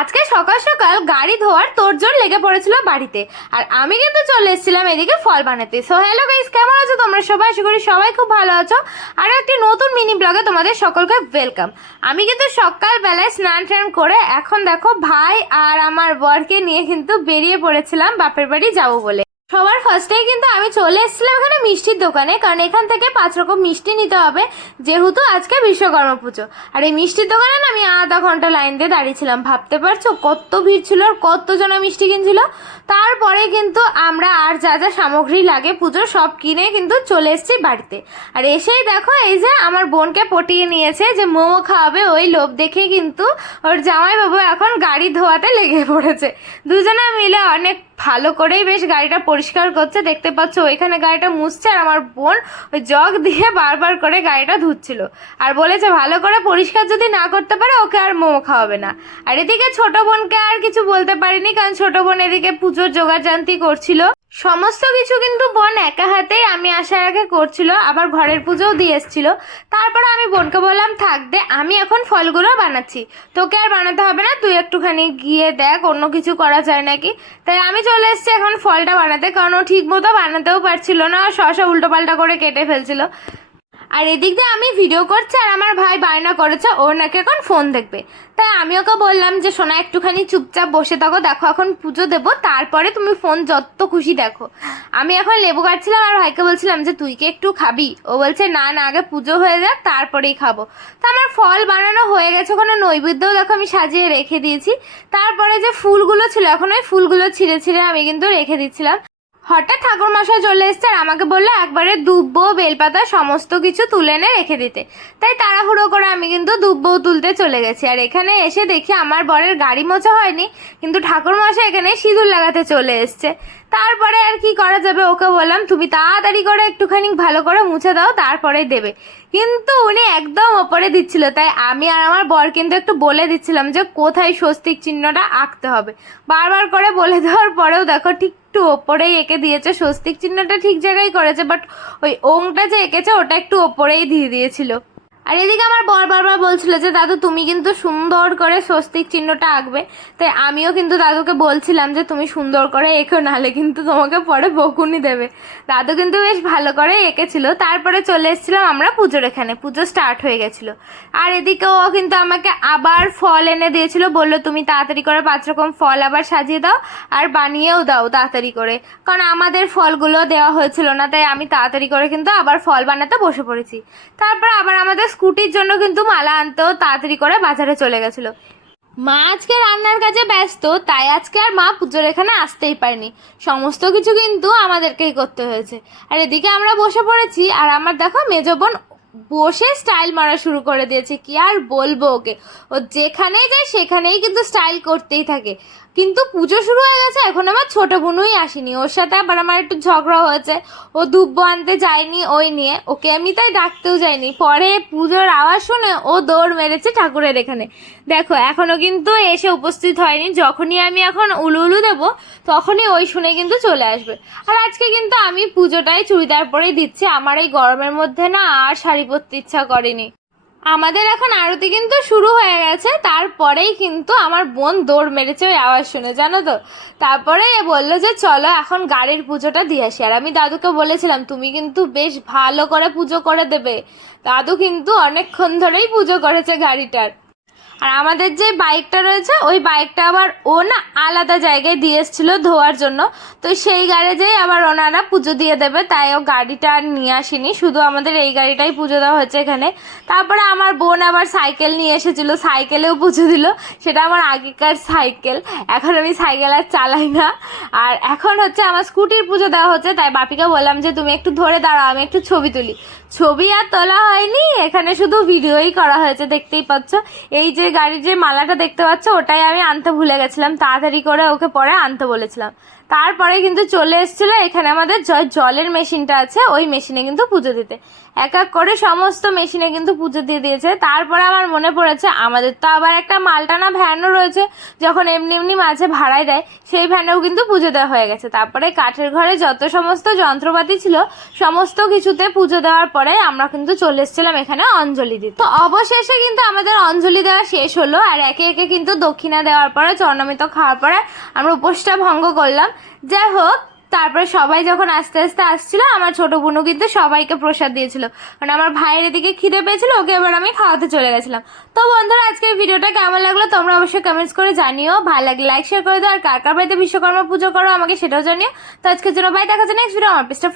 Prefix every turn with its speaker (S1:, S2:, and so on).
S1: আজকে সকাল সকাল গাড়ি ধোয়ার তোড়জোড় লেগে পড়েছিল বাড়িতে। আর আমি কিন্তু চলে এসেছিলাম এদিকে ফল বানাতে। সো হ্যালো গাইস কেমন আছো তোমরা? সবাই আশা করি সবাই খুব ভালো আছো। আর একটি নতুন মিনি ব্লগে তোমাদের সকলকে ওয়েলকাম আমি কিন্তু সকালবেলায় স্নান টান করে এখন দেখো ভাই আর আমার বরকে নিয়ে কিন্তু বেরিয়ে পড়েছিলাম বাপের বাড়ি যাব বলে। সবার ফার্স্টেই কিন্তু আমি চলে এসেছিলাম এখানে মিষ্টির দোকানে, কারণ এখান থেকে পাঁচ রকম মিষ্টি নিতে হবে, যেহেতু আজকে বিশ্বকর্মা পুজো। আর এই মিষ্টির দোকানে না আমি আধা ঘণ্টা লাইন দিয়ে দাঁড়িয়েছিলাম। ভাবতে পারছ কত ভিড় ছিল আর কতজনা মিষ্টি কিনছিল? তারপরে কিন্তু আমরা আর যা যা সামগ্রী লাগে পুজোর সব কিনে কিন্তু চলে এসেছি বাড়িতে। আর এসেই দেখো এই যে আমার বোনকে পটিয়ে নিয়েছে যে মোমো খাওয়াবে, ওই লোভ দেখে কিন্তু ওর জামাইবাবু এখন গাড়ি ধোয়াতে লেগে পড়েছে। দুজনে মিলে অনেক ভালো করেই বেশ গাড়িটা পরিষ্কার করছে, দেখতে পাচ্ছ ওইখানে গাড়িটা মুছছে আর আমার বোন ওই জগ দিয়ে বারবার করে গাড়িটা ধুচ্ছিল। আর বলেছে ভালো করে পরিষ্কার যদি না করতে পারে ওকে আর মোমো খাওয়াবে না। আর এদিকে ছোট বোনকে আর কিছু বলতে পারিনি, কারণ ছোট বোন এদিকে পুজোর যোগাযান্তি করছিল। সমস্ত কিছু কিন্তু বোন একা হাতেই আমি আসার আগে করছিল, আবার ঘরের পুজোও দিয়ে এসছিল। তারপরে আমি বোনকে বললাম, থাক দে, আমি এখন ফলগুলো বানাচ্ছি। তোকে আর বানাতে হবে না, তুই একটুখানি গিয়ে দেখ, অন্য কিছু করা যায় নাকি? তাই আমি চলে এসেছি এখন ফলটা বানাতে, কারণ ও ঠিক মতো বানাতেও পারছিল না শশা উল্টো পাল্টা করে কেটে ফেলছিল। আর এদিক দিয়ে আমি ভিডিও করছি আর আমার ভাই বায়না করেছে, ওর নাকি এখন ফোন দেখবে। তাই আমি ওকে বললাম যে, সোনা, একটুখানি চুপচাপ বসে থাকো, দেখো এখন পুজো দেবো, তারপরে তুমি ফোন যত খুশি দেখো। আমি এখন লেবু কাটছিলাম আর ভাইকে বলছিলাম যে, তুই কি একটু খাবি? ও বলছে, না না, আগে পুজো হয়ে যাক, তারপরেই খাব। তো আমার ফল বানানো হয়ে গেছে ওখানে নৈবেদ্যও দেখো আমি সাজিয়ে রেখে দিয়েছি। তারপরে যে ফুলগুলো ছিল, এখন ওই ফুলগুলো ছিঁড়ে ছিঁড়ে আমি কিন্তু রেখে দিচ্ছিলাম। হঠাৎ ঠাকুর মশাই চলে এসছে আর আমাকে বলল একবারে দুব্বো বেলপাতা সমস্ত কিছু তুলে এনে রেখে দিতে। তাই তাড়াহুড়ো করে আমি কিন্তু দুব্য তুলতে চলে গেছি। আর এখানে এসে দেখি আমার বরের গাড়ি মোছা হয়নি, কিন্তু ঠাকুর মশাই এখানে সিঁদুর লাগাতে চলে এসছে। তারপরে আর কি করা যাবে? ওকে বললাম, তুমি তাড়াতাড়ি করে একটুখানি ভালো করে মুছে দাও, তারপরে দেবে। কিন্তু উনি একদম ওপরে দিচ্ছিল, তাই আমি আর আমার বর কিন্তু একটু বলে দিচ্ছিলাম যে কোথায় স্বস্তিক চিহ্নটা আঁকতে হবে। বারবার করে বলে দেওয়ার পরেও দেখো ঠিক একটু ওপরেই এঁকে দিয়েছে, স্বস্তিক চিহ্নটা ঠিক জায়গায় করেছে বাট ওই ওংটা যে এঁকেছে, ওটা একটু ওপরেই দিয়ে দিয়েছিল। আর এদিকে আমার বর বারবার বলছিল যে, দাদু, তুমি কিন্তু সুন্দর করে স্বস্তিক চিহ্নটা আঁকবে। তাই আমিও কিন্তু দাদুকে বলছিলাম যে, তুমি সুন্দর করে এঁকো, নাহলে কিন্তু তোমাকে পরে বকুনি দেবে। দাদু কিন্তু বেশ ভালো করে এঁকেছিল। তারপরে চলে এসেছিলাম আমরা পুজোর এখানে। পুজো স্টার্ট হয়ে গেছিল। আর এদিকে ও কিন্তু আমাকে আবার ফল এনে দিয়েছিল। বলল, তুমি তাড়াতাড়ি করে পাঁচ রকম ফল আবার সাজিয়ে দাও আর বানিয়েও দাও তাড়াতাড়ি করে। কারণ আমাদের ফলগুলো দেওয়া হয়েছিল না, তাই আমি তাড়াতাড়ি করে কিন্তু আবার ফল বানাতে বসে পড়েছি। তারপর আবার আমাদের স্কুটির জন্য কিন্তু মালা আনতেও তাড়াতাড়ি করে বাজারে চলে গেছিল। মা আজকে রান্নার কাজে ব্যস্ত, তাই আজকে আর মা পুজোর এখানে আসতেই পারেনি। সমস্ত কিছু কিন্তু আমাদেরকেই করতে হয়েছে। আর এদিকে আমরা বসে পড়েছি, আর আমার দেখো মেজো বোন বসে স্টাইল মারা শুরু করে দিয়েছে, কি আর বলব ওকে? ও যেখানেই যায় সেখানেই কিন্তু স্টাইল করতেই থাকে। কিন্তু পুজো শুরু হয়ে গেছে, এখন আমার ছোট বোনই আসেনি। ওর সাথে আবার আমার একটু ঝগড়া হয়েছে। ও দুব্বো আনতে যায়নি ওই নিয়ে। ওকে আমি তাই ডাকতেও যাইনি। পরে পুজোর আওয়াজ শুনে ও দৌড় মেরেছে ঠাকুরের এখানে। দেখো, এখনও কিন্তু এসে উপস্থিত হয়নি। যখনই আমি এখন উলু উলু দেবো, তখনই ওই শুনে কিন্তু চলে আসবে। আর আজকে কিন্তু আমি পুজোটাই চুড়িদার পরেই দিচ্ছি। আমার এই গরমের মধ্যে না আর শাড়ি পরতে ইচ্ছা করেনি। আমাদের এখন আরতি কিন্তু শুরু হয়ে গেছে, তারপরেই কিন্তু আমার বোন দৌড় মেরেছে ওই আওয়াজ শুনে, জানো তো? তারপরে বলল যে, চলো এখন গাড়ির পুজোটা দিয়ে আসি। আর আমি দাদুকে বলেছিলাম, তুমি কিন্তু বেশ ভালো করে পুজো করে দেবে। দাদু কিন্তু অনেকক্ষণ ধরেই পুজো করেছে গাড়িটার। আর আমাদের যে বাইকটা রয়েছে, ওই বাইকটা আবার ও না আলাদা জায়গায় দিয়ে এসেছিল ধোয়ার জন্য। তো সেই গ্যারেজেই আবার ওনারা পুজো দিয়ে দেবে, তাই ও গাড়িটা আর নিয়ে আসেনি। শুধু আমাদের এই গাড়িটাই পুজো দেওয়া হচ্ছে এখানে। তারপরে আমার বোন আবার সাইকেল নিয়ে এসেছিল, সাইকেলেও পুজো দিল। সেটা আমার আগেকার সাইকেল। এখন আমি সাইকেল আর চালাই না। আর এখন হচ্ছে আমার স্কুটির পুজো দেওয়া হচ্ছে, তাই বাপিকে বললাম যে, তুমি একটু ধরে দাঁড়াও, আমি একটু ছবি তুলি। ছবি আর তোলা হয়নি, এখানে শুধু ভিডিওই করা হয়েছে, দেখতেই পাচ্ছ। এই যে গাড়ির যে মালাটা দেখতে পাচ্ছ, ওটাই আমি আনতে ভুলে গেছিলাম। তাড়াতাড়ি করে ওকে পরে আনতে বলেছিলাম। তারপরে কিন্তু চলে এসেছিল এখানে আমাদের জলের মেশিনটা আছে, ওই মেশিনে কিন্তু পুজো দিতে। এক এক করে সমস্ত মেশিনে কিন্তু পুজো দিয়ে দিয়েছে। তারপরে আমার মনে পড়েছে, আমাদের তো আবার একটা মালটানা ভ্যানও রয়েছে, যখন এমনি এমনি মাঝে ভাড়ায় দেয়, সেই ভ্যানেও কিন্তু পুজো দেওয়া হয়ে গেছে। তারপরে কাঠের ঘরে যত সমস্ত যন্ত্রপাতি ছিল, সমস্ত কিছুতে পুজো দেওয়ার পরে আমরা কিন্তু চলে এসেছিলাম এখানে অঞ্জলি দিতে। তো অবশেষে কিন্তু আমাদের অঞ্জলি দেওয়া শেষ হলো, আর একে একে কিন্তু দক্ষিণা দেওয়ার পরে, চরণামিত খাওয়ার পরে আমরা উপোসটা ভঙ্গ করলাম। যাই হোক, তারপরে সবাই যখন আস্তে আস্তে আসছিল, আমার ছোট বোনও কিন্তু সবাইকে প্রসাদ দিয়েছিল। মানে আমার ভাইয়ের এদিকে খিদে পেয়েছিল, ওকে এবার আমি খাওয়াতে চলে গেছিলাম। তো বন্ধুরা, আজকের ভিডিওটা কেমন লাগল তোমরা অবশ্যই কমেন্টস করে জানিও। ভালো লাগলে লাইক শেয়ার করে দাও, আর কার কার বাড়িতে বিশ্বকর্মা পুজো করো আমাকে সেটাও জানিও। তো আজকের জন্য বাই দেখা যায় নেক্সট ভিডিও আমার পেজটা